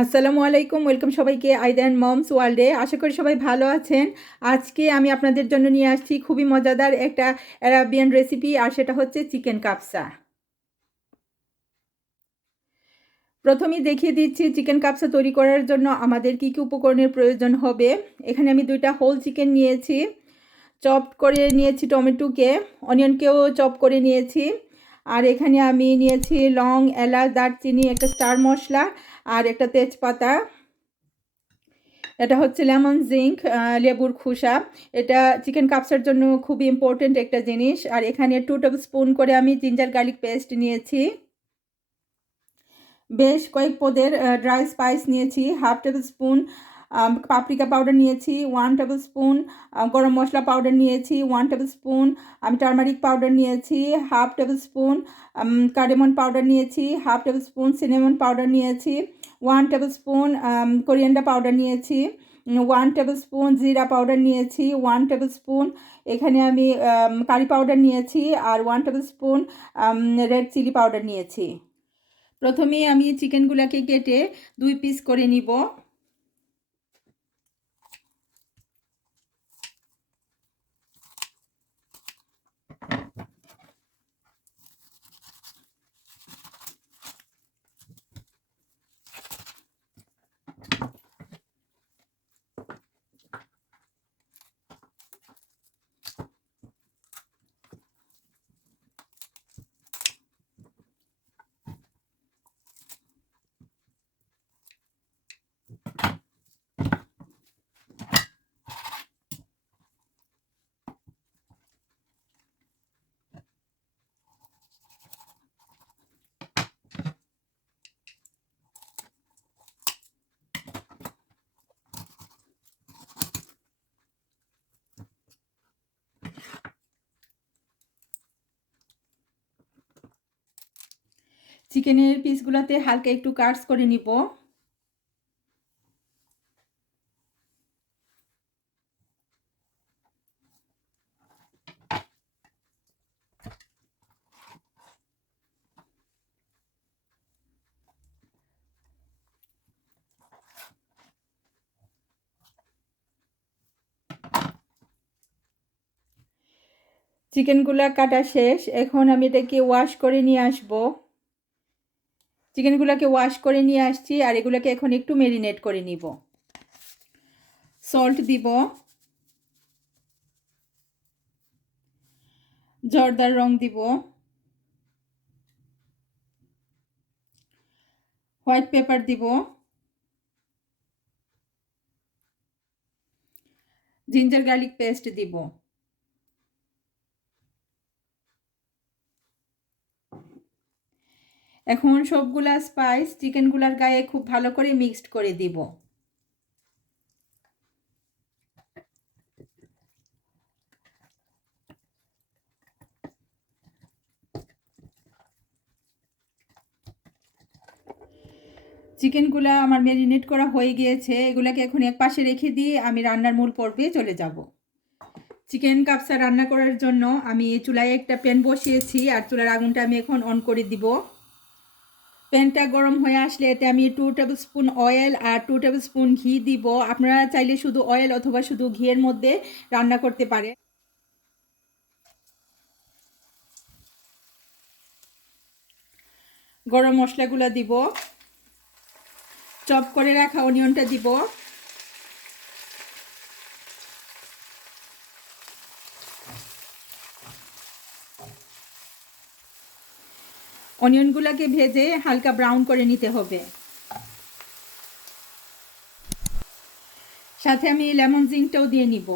আসসালামু আলাইকুম, ওয়েলকাম সবাইকে আইদা অ্যান্ড মমস ওয়ার্ল্ডে। আশা করি সবাই ভালো আছেন। আজকে আমি আপনাদের জন্য নিয়ে আসছি খুবই মজাদার একটা অ্যারাবিয়ান রেসিপি, আর সেটা হচ্ছে চিকেন কাপসা। প্রথমেই দেখিয়ে দিচ্ছি চিকেন কাপসা তৈরি করার জন্য আমাদের কি কি উপকরণের প্রয়োজন হবে। এখানে আমি 2টা হোল চিকেন নিয়েছি, চপ করে নিয়েছি টমেটোকে, অনিয়নকেও চপ করে নিয়েছি। আর এখানে আমি নিয়েছি লং, এলাচ, দারচিনি, একটা স্টার মশলা আর একটা তেজপাতা। এটা হচ্ছে লেমন জিঙ্ক, লেবুর খোসা। এটা চিকেন কাপসার জন্য খুবই ইম্পর্টেন্ট একটা জিনিস। আর এখানে 2 টেবিল স্পুন করে আমি জিঞ্জার গার্লিক পেস্ট নিয়েছি। বেশ কয়েক পদের ড্রাই স্পাইস নিয়েছি, 1/2 টেবিল স্পুন পাপরিকা পাউডার নিয়েছি, 1 টেবিল স্পুন গরম মশলা পাউডার নিয়েছি, 1 টেবিল স্পুন আমি টারমারিক পাউডার নিয়েছি, 1/2 টেবিল স্পুন কার্ডামন পাউডার নিয়েছি, 1/2 টেবিল স্পুন সিনামন পাউডার নিয়েছি, 1 টেবিল স্পুন কোরিয়ান্ডার পাউডার নিয়েছি, 1 টেবিল স্পুন জিরা পাউডার নিয়েছি, 1 টেবিল স্পুন এখানে আমি কারি পাউডার নিয়েছি, আর 1 tablespoon red chilli powder নিয়েছি। প্রথমে আমি চিকেনগুলোকে কেটে 2 পিস করে নিব। চিকেনের পিসগুলোতে হালকা একটু কাটস করে নিব। চিকেনগুলো কাটা শেষ, এখন আমি এটাকে ওয়াশ করে নিয়ে আসব। চিকেনগুলোকে ওয়াশ করে নিয়ে আসছি, আর এগুলোকে এখন একটু ম্যারিনেট করে নিব। সল্ট দিব, জর্দার রং দিব, হোয়াইট পেপার দিব, জিঞ্জার গার্লিক পেস্ট দিব। এখন সবগুলা স্পাইস চিকেনগুলার গায়ে খুব ভালো করে মিক্সড করে দিব। চিকেনগুলা আমার ম্যারিনেট করা হয়ে গিয়েছে, এগুলাকে এখন এক পাশে রেখে দিয়ে আমি রান্নার মূল পর্বে চলে যাব। চিকেন কাপসা রান্না করার জন্য আমি চুলায় একটা প্যান বসিয়েছি, আর চুলার আগুনটা আমি এখন অন করে দিব। প্যানটা গরম হয়ে আসলে এতে আমি 2 টেবিল স্পুন অয়েল আর 2 টেবিল স্পুন ঘি দিব। আপনারা চাইলে শুধু অয়েল অথবা শুধু ঘিয়ের মধ্যে রান্না করতে পারে। গরম মশলাগুলো দিব, চপ করে রাখা অনিয়নটা দিব, অনিয়নগুলোকে ভেজে হালকা ব্রাউন করে নিতে হবে। সাথে আমি লেমন জিঙ্কটাও দিয়ে নিব।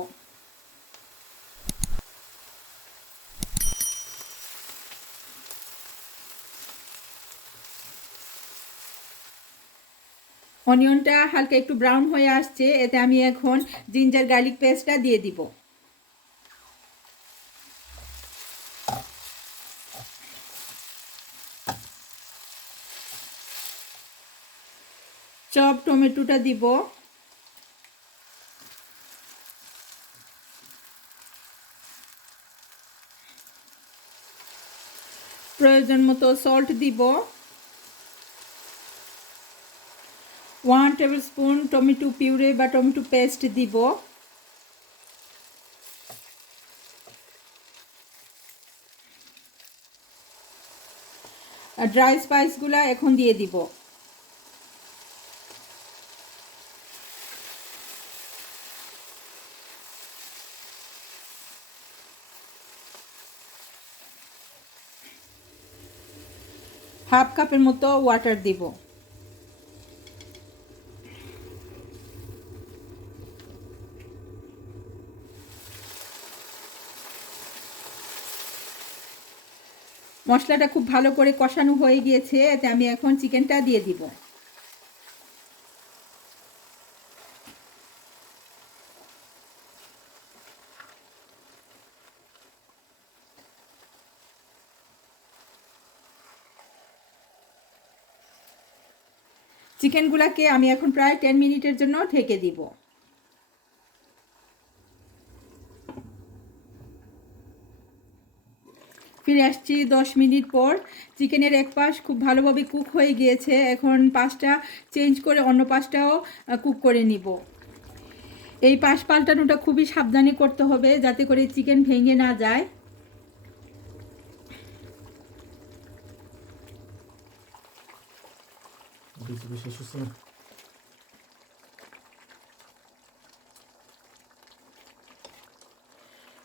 অনিয়নটা হালকা একটু ব্রাউন হয়ে আসছে, এতে আমি এখন জিঞ্জার গার্লিক পেস্টটা দিয়ে দিব। চপ টমেটোটা দিব, প্রয়োজন মতো সল্ট দিব, 1 টেবিলস্পুন টমেটো পিউরে বা টমেটো পেস্ট দিব। ড্রাই স্পাইসগুলো এখন দিয়ে দিব। হাফ কাপের মতো ওয়াটার দিব। মশলাটা খুব ভালো করে কষানো হয়ে গিয়েছে, এতে আমি এখন চিকেনটা দিয়ে দিব। চিকেনগুলোকে আমি এখন প্রায় 10 মিনিটের জন্য ঢেকে দিব। ফিরে আসছি 10 মিনিট পর। চিকেনের এক পাশ খুব ভালোভাবে কুক হয়ে গিয়েছে, এখন পাশটা চেঞ্জ করে অন্য পাশটাও কুক করে নিব। এই পাশ পাল্টানোটা খুবই সাবধানে করতে হবে যাতে করে চিকেন ভেঙে না যায়।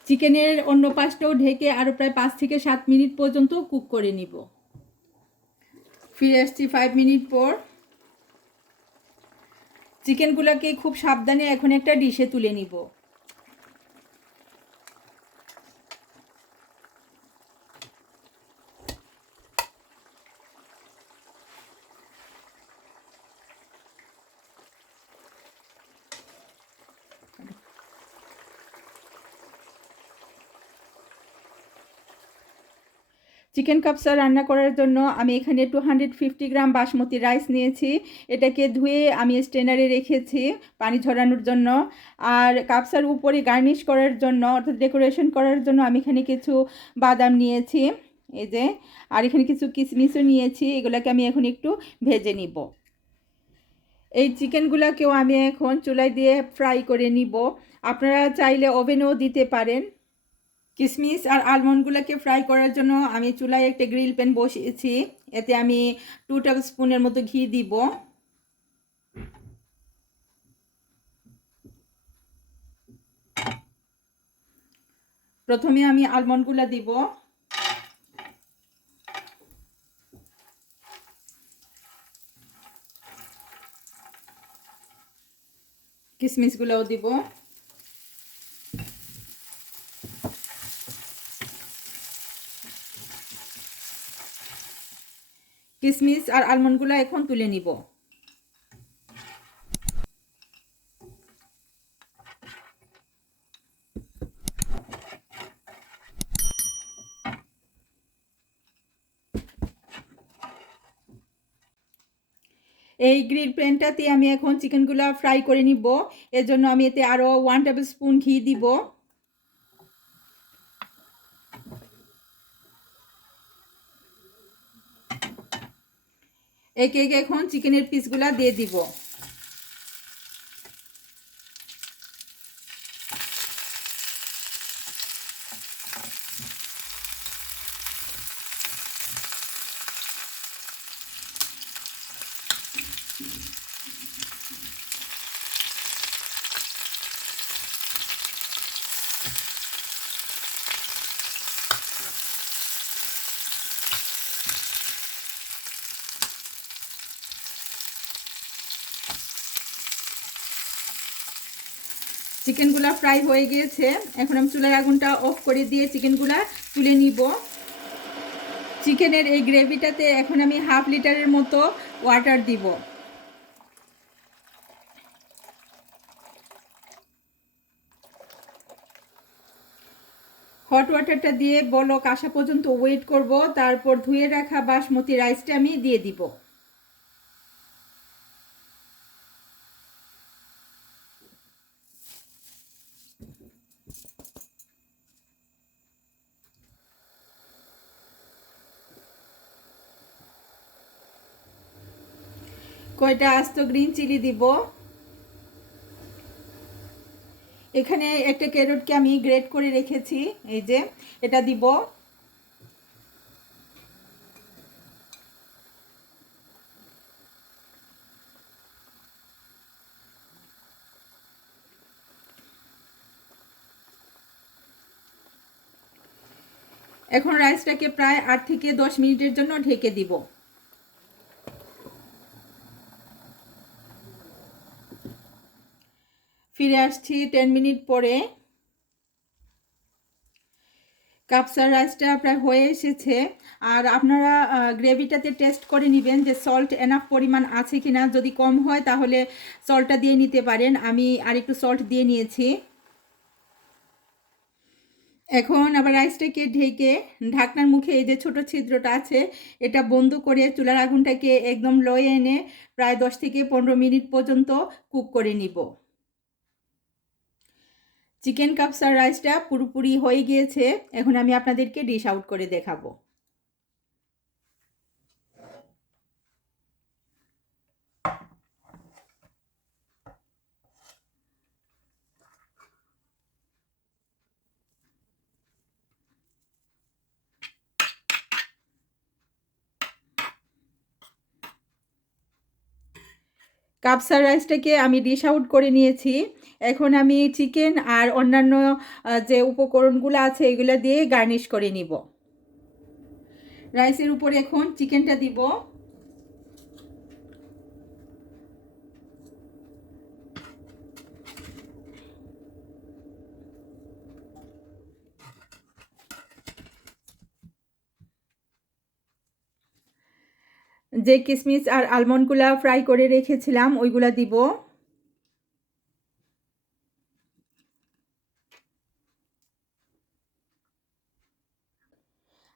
চিকেনের অন্য পাশটাও ঢেকে আরও প্রায় 5 থেকে 7 মিনিট পর্যন্ত কুক করে নিব। ফিরে আসছি 5 মিনিট পর। চিকেনগুলোকে খুব সাবধানে এখন একটা ডিশে তুলে নিব। চিকেন কাপসা রান্না করার জন্য আমি এখানে 250 গ্রাম বাসমতি রাইস নিয়েছি। এটাকে ধুয়ে আমি স্ট্রেনারে রেখেছি পানি ঝরানোর জন্য। আর কাপসার উপরে গার্নিশ করার জন্য অর্থাৎ ডেকোরেশন করার জন্য আমি এখানে কিছু বাদাম নিয়েছি, এই যে। আর এখানে কিছু কিশমিশও নিয়েছি, এগুলোকে আমি এখন একটু ভেজে নিব। এই চিকেনগুলোকেও আমি এখন চুলায় দিয়ে ফ্রাই করে নিব। আপনারা চাইলে ওভেনেও দিতে পারেন। কিশমিশ আর আলমন্ডগুলোকে ফ্রাই করার জন্য আমি চুলায় একটা গ্রিল প্যান বসিয়েছি, এতে আমি 2 টেবিল স্পুনের মতো ঘি দিব। প্রথমে আমি আলমন্ডগুলো দিব, কিশমিশগুলোও দিব। কিশমিশ আর আলমন্ডগুলো এখন তুলে নিব। এই গ্রিল প্যানটাতে আমি এখন চিকেনগুলো ফ্রাই করে নিব। এর জন্য আমি এতে আরও 1 টেবিল স্পুন ঘি দিব। একে একে এখন চিকেনের পিসগুলা দিয়ে দিব। চিকেনগুলা ফ্রাই হয়ে গিয়েছে, এখন আমি চুলার আগুনটা অফ করে দিয়ে চিকেনগুলা তুলে নিব। চিকেনের এই গ্রেভিটাতে এখন আমি 1/2 লিটারের মতো ওয়াটার দিব। হট ওয়াটারটা দিয়ে বলক আসা পর্যন্ত ওয়েট করব, তারপর ধুয়ে রাখা বাসমতি রাইসটা আমি দিয়ে দিব। কয়টা আস্ত গ্রিন চিলি দিব। এখানে একটা ক্যারটকে আমি গ্রেট করে রেখেছি, এই যে এটা দিব। এখন রাইসটাকে প্রায় 8 থেকে 10 মিনিটের জন্য ঢেকে দিব। ফিরে আসছি 10 মিনিট পরে। কাপসার রাইসটা প্রায় হয়ে এসেছে। আর আপনারা গ্রেভিটাতে টেস্ট করে নেবেন যে সল্ট এনাফ পরিমাণ আছে কিনা। যদি কম হয় তাহলে সল্টটা দিয়ে নিতে পারেন। আমি আর একটু সল্ট দিয়ে নিয়েছি। এখন আবার রাইসটাকে ঢেকে ঢাকনার মুখে এই যে ছোট ছিদ্রটা আছে এটা বন্ধ করে চুলার আগুনটাকে একদম লোয়ে এনে প্রায় 10 থেকে 15 মিনিট পর্যন্ত কুক করে নিব। চিকেন কাপসার রাইসটা পুরোপুরি হয়ে গিয়েছে। এখন আমি আপনাদেরকে ডিশ আউট করে দেখাবো। কাপসার রাইসটাকে আমি ডিশ আউট করে নিয়েছি। এখন আমি চিকেন আর অন্যান্য যে উপকরণগুলো আছে এগুলো দিয়ে গার্নিশ করে নিব। রাইসের উপরে এখন চিকেনটা দিব। যে কিশমিশ আর আলমন্ডগুলা ফ্রাই করে রেখেছিলাম ওইগুলা দিব।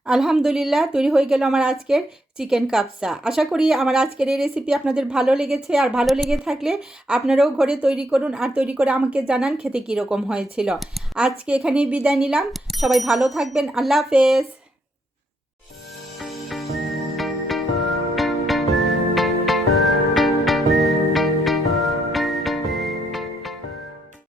আলহামদুলিল্লাহ, তৈরি হয়ে গেল আমার আজকের চিকেন কাপসা। আশা করি আমার আজকের এই রেসিপি আপনাদের ভালো লেগেছে। আর ভালো লেগে থাকলে আপনারাও ঘরে তৈরি করুন আর তৈরি করে আমাকে জানান খেতে কীরকম হয়েছিল। আজকে এখানেই বিদায় নিলাম। সবাই ভালো থাকবেন। আল্লাহ হাফেজ।